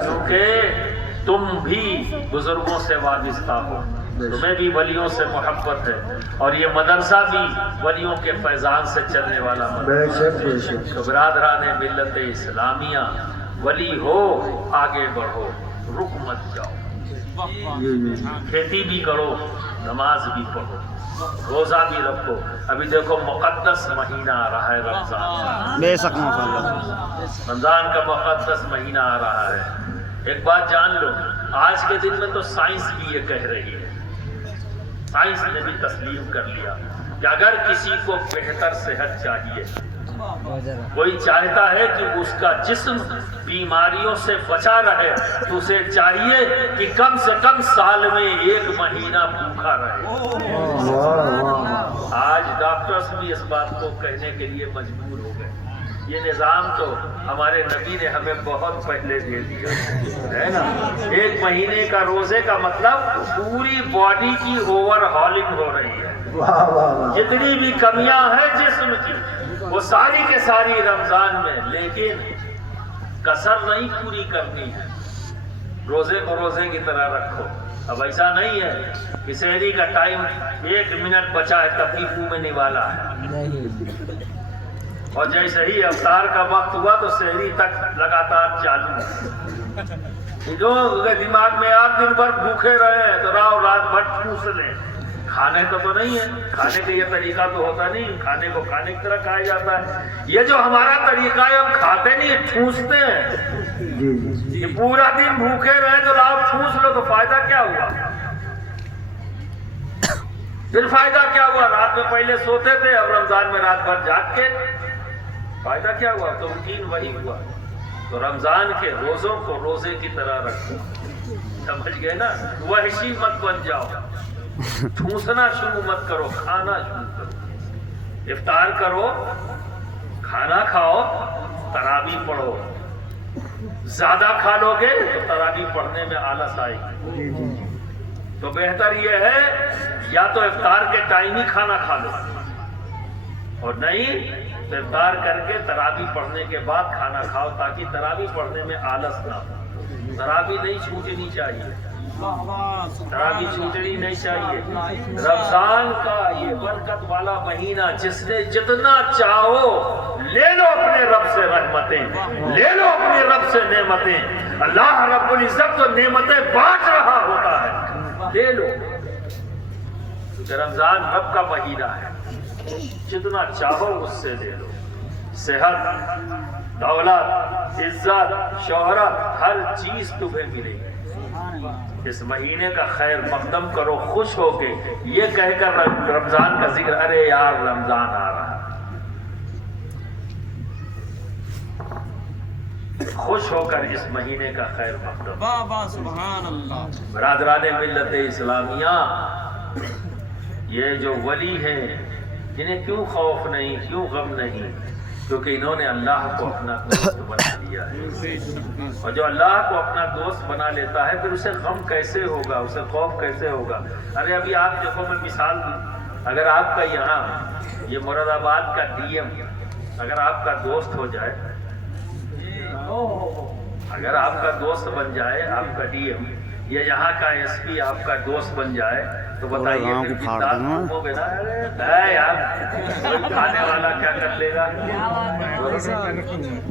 کیونکہ تم بھی بزرگوں سے وابستہ ہو، تمہیں بھی ولیوں سے محبت ہے، اور یہ مدرسہ بھی ولیوں کے فیضان سے چلنے والا مدرسہ ہے۔ تو برادران ملت اسلامیہ، ولی ہو آگے بڑھو، رک مت جاؤ، کھیتی بھی کرو، نماز بھی پڑھو، روزہ بھی رکھو۔ ابھی دیکھو مقدس مہینہ آ رہا ہے رمضان، بے شک رمضان کا مقدس مہینہ آ رہا ہے۔ ایک بات جان لو، آج کے دن میں تو سائنس بھی یہ کہہ رہی ہے، سائنس نے بھی تسلیم کر لیا کہ اگر کسی کو بہتر صحت چاہیے، کوئی چاہتا ہے کہ اس کا جسم بیماریوں سے بچا رہے، تو اسے چاہیے کہ کم سے کم سال میں 1 مہینہ بھوکا رہے۔ آج ڈاکٹرز بھی اس بات کو کہنے کے لیے مجبور ہو گئے۔ یہ نظام تو ہمارے نبی نے ہمیں بہت پہلے دے دیا ہے نا۔ 1 مہینے کا روزے کا مطلب پوری باڈی کی اوور ہالنگ ہو رہی ہے، جتنی بھی کمیاں ہیں جسم کی وہ ساری کے ساری رمضان میں، لیکن کسر نہیں پوری کرنی ہے، روزے کو روزے کی طرح رکھو۔ اب ایسا نہیں ہے کہ سحری کا ٹائم 1 منٹ بچا ہے تب بھی منہ میں نوالا ہے، اور جیسے ہی افطار کا وقت ہوا تو سحری تک لگاتار چالو۔ جو دماغ میں آپ دن بھر بھوکے رہے ہیں تو رات بھر ٹھوس لیں، کھانے کا تو نہیں ہے، کھانے کا یہ طریقہ تو ہوتا نہیں، کھانے کو کھانے کی طرح کھایا جاتا ہے۔ یہ جو ہمارا طریقہ ہے، ہم کھاتے نہیں، ٹھوستے ہیں۔ یہ پورا دن بھوکے رہے تو آپ ٹھوس لو تو فائدہ کیا ہوا؟ پھر فائدہ کیا ہوا؟ رات میں پہلے سوتے تھے، اب رمضان میں رات بھر جاگ کے، فائدہ کیا ہوا؟ تو روٹین وہی ہوا۔ تو رمضان کے روزوں کو روزے کی طرح رکھو، سمجھ گئے نا؟ وحشی مت بن جاؤ، ٹھوسنا شروع مت کرو، کھانا شروع کرو، افطار کرو، کھانا کھاؤ، تراویح پڑھو۔ زیادہ کھا لو گے تو تراویح پڑھنے میں آلس آئے گی، تو بہتر یہ ہے یا تو افطار کے ٹائم ہی کھانا کھا لو، اور نہیں تو افطار کر کے تراویح پڑھنے کے بعد کھانا کھاؤ، تاکہ تراویح پڑھنے میں آلس نہ ہو۔ تراویح نہیں چھوٹنی چاہیے، تراویح چھوٹنی نہیں چاہیے۔ رمضان کا یہ برکت والا مہینہ، جس نے جتنا چاہو لے لو اپنے رب سے رحمتیں، لے لو اپنے رب سے نعمتیں۔ اللہ رب العزت تو نعمتیں بانٹ رہا ہوتا ہے، لے لو، کیونکہ رمضان رب کا مہینہ ہے، جتنا چاہو اس سے لے لو۔ صحت، دولت، عزت، شہرت، ہر چیز تمہیں ملے گی۔ اس مہینے کا خیر مقدم کرو خوش ہو کے، یہ کہہ کر رمضان کا ذکر، ارے یار رمضان آ رہا ہے، خوش ہو کر اس مہینے کا خیر مقدم۔ سبحان اللہ۔ برادران ملت اسلامیہ، یہ جو ولی ہیں انہیں کیوں خوف نہیں، کیوں غم نہیں؟ کیونکہ انہوں نے اللہ کو اپنا دوست بنا لیا ہے، اور جو اللہ کو اپنا دوست بنا لیتا ہے پھر اسے غم کیسے ہوگا، اسے خوف کیسے ہوگا؟ ارے ابھی آپ دیکھو، میں مثال دوں، اگر آپ کا یہاں یہ مراد آباد کا ڈی ایم اگر آپ کا دوست ہو جائے، اگر آپ کا دوست بن جائے، آپ کا ڈی ایم یا یہاں کا ایس پی آپ کا دوست بن جائے، تو بتائیے پھر بنداس گھومو گے نا؟ یار کوئی کھانے والا کیا کر لے گا؟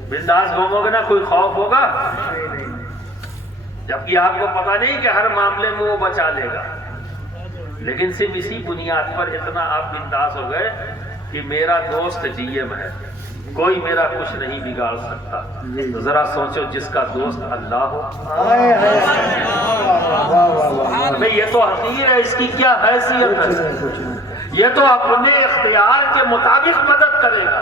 بنداس گھومو گے نا، کوئی خوف ہوگا؟ جبکہ آپ کو پتا نہیں کہ ہر معاملے میں وہ بچا لے گا، لیکن صرف اسی بنیاد پر اتنا آپ بنداس ہو گئے کہ میرا دوست ڈی ایم ہے، کوئی میرا کچھ نہیں بگاڑ سکتا۔ تو ذرا سوچو، جس کا دوست اللہ ہو، بھئی یہ تو حقیر ہے، اس کی کیا حیثیت ہے؟ یہ تو اپنے اختیار کے مطابق مدد کرے گا،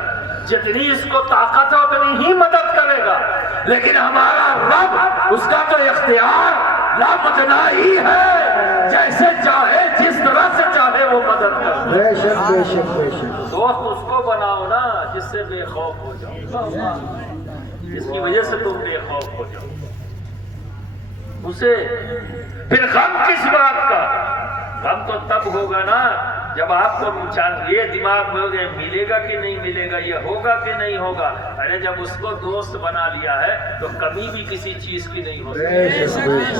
جتنی اس کو طاقت ہے اتنی ہی مدد کرے گا، لیکن ہمارا رب، اس کا تو اختیار لامتناہی ہے، جیسے چاہے جس طرح سے چاہے وہ مدد کرے۔ بے شک بے شک بے شک۔ دوست اس کو بناؤ نا جس سے بے خوف ہو جاؤ، جس کی وجہ سے تم بے خوف ہو جاؤ اسے۔ پھر غم کس بات کا؟ غم تو تب ہوگا نا جب آپ کو یہ دماغ میں ہو گیا ملے گا کہ نہیں ملے گا، یہ ہوگا کہ نہیں ہوگا، ارے جب اس کو دوست بنا لیا ہے تو کمی بھی کسی چیز کی نہیں ہو سکتی،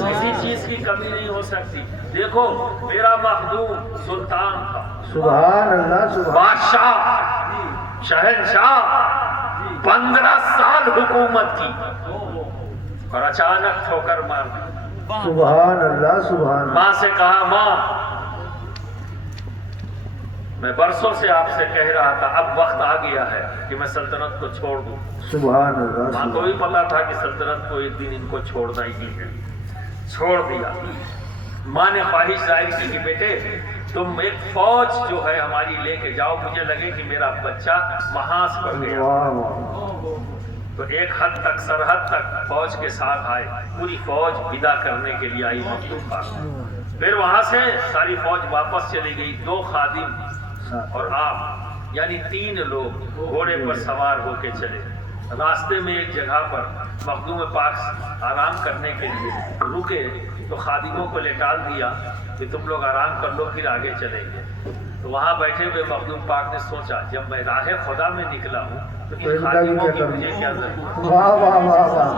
کسی چیز کی کمی نہیں ہو سکتی۔ دیکھو میرا مخدوم سلطان تھا، سبحان اللہ، بادشاہ، شہنشاہ، 15 سال حکومت کی اور اچانک ٹھوکر مار دی۔ سبحان اللہ، سبحان اللہ۔ ماں سے کہا ماں میں برسوں سے آپ سے کہہ رہا تھا اب وقت آ گیا ہے کہ میں سلطنت کو چھوڑ دوں۔ سبحان اللہ۔ ماں کو بھی پتا تھا کہ سلطنت کو ایک دن ان کو چھوڑنا ہی ہے، چھوڑ دیا۔ ماں نے خواہش ظاہر کی کہ بیٹے تم ایک فوج جو ہے ہماری لے کے جاؤ، مجھے لگے کہ میرا بچہ محاذ پر گیا۔ تو ایک حد تک سرحد تک فوج کے ساتھ آئے، پوری فوج ودا کرنے کے لیے آئی مخدوم پاک۔ پھر وہاں سے ساری فوج واپس چلی گئی، 2 خادم اور آپ یعنی 3 لوگ گھوڑے پر سوار ہو کے چلے۔ راستے میں ایک جگہ پر مخدوم پاک آرام کرنے کے لیے رکے تو خادموں کو لٹال دیا کہ تم لوگ آرام کر لو پھر آگے چلیں گے۔ تو وہاں بیٹھے ہوئے مخدوم پاک نے سوچا جب میں راہ خدا میں نکلا ہوں تو ان خادموں کی مجھے کیا ضرورت، واہ واہ واہ واہ،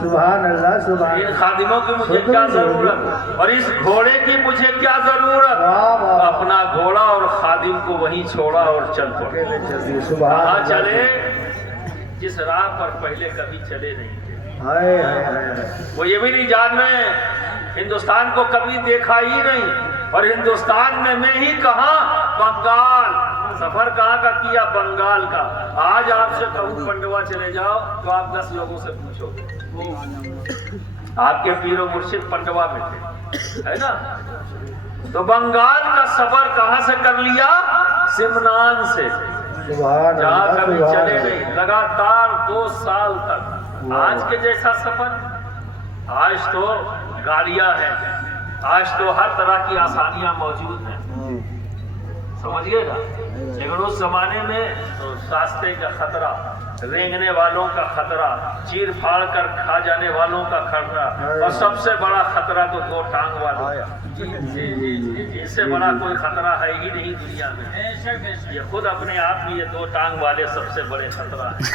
سبحان اللہ، سبحان ان خادموں کی مجھے کیا ضرورت اور اس گھوڑے کی مجھے کیا ضرورت۔ اپنا گھوڑا اور خادم کو وہیں چھوڑا اور چل پڑے۔ کہاں چلے؟ جس راہ پر پہلے کبھی چلے نہیں تھے۔ وہ یہ بھی نہیں جان رہے ہندوستان کو کبھی دیکھا ہی نہیں، اور ہندوستان میں ہی کہاں، بنگال۔ سفر کہاں کا کیا؟ بنگال کا۔ آج آپ سے کہوں پنڈوا چلے جاؤ تو آپ 10 لوگوں سے پوچھو آپ کے پیر و مرشد پنڈوا میں تھے، ہے نا؟ تو بنگال کا سفر کہاں سے کر لیا؟ سمنان سے، جہاں کبھی چلے نہیں، لگاتار 2 سال تک۔ آج کے جیسا سفر؟ آج تو گاڑیاں ہیں، آج تو ہر طرح کی آسانیاں موجود ہیں، سمجھیے گا۔ لیکن اس زمانے میں راستے کا خطرہ، رینگنے والوں کا خطرہ، چیر پھاڑ کر کھا جانے والوں کا خطرہ، اور سب سے بڑا خطرہ تو 2 ٹانگ والوں کا۔ اس سے بڑا کوئی خطرہ ہے ہی نہیں دنیا میں۔ یہ خود اپنے آپ میں یہ 2 ٹانگ والے سب سے بڑے خطرہ ہیں۔